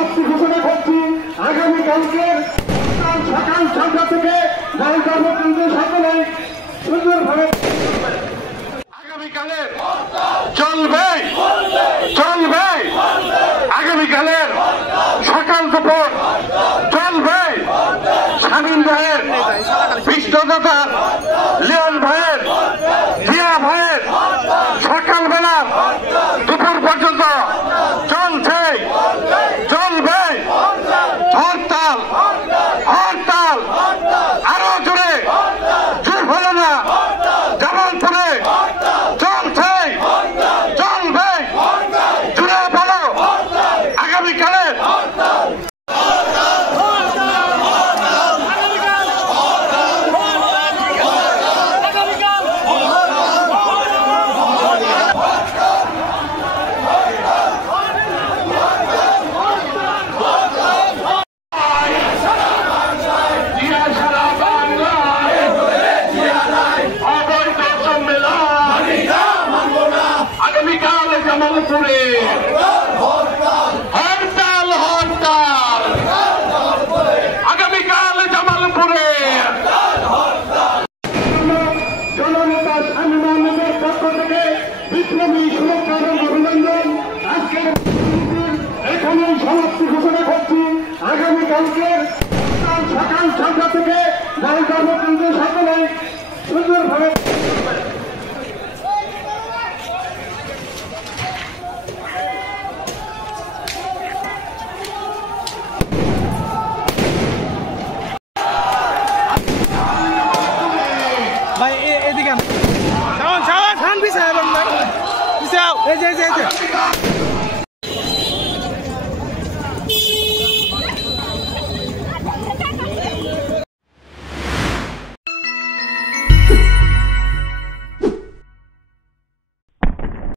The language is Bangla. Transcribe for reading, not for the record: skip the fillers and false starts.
আজকে ঘোষণা করছি আগামীকালকে সকাল 6টা থেকে লালবাবু কিন্তু সকলে সুন্দরভাবে আগামীকালে চলবে চলবে আগামীকালের সকাল দুপুর চলবে স্বামীন ভাইয়ের বিষ্ণুদাতা লিওন ভাইয়ের জিয়া ভাইয়ের সকালবেলা দুপুর পর্যন্ত চলছে চলবে হরতাল হরতাল আরো জোরে জোর হলো না জামালপুরে চলছে চলবে জোরে বলো আগামীকালের জামালপুরে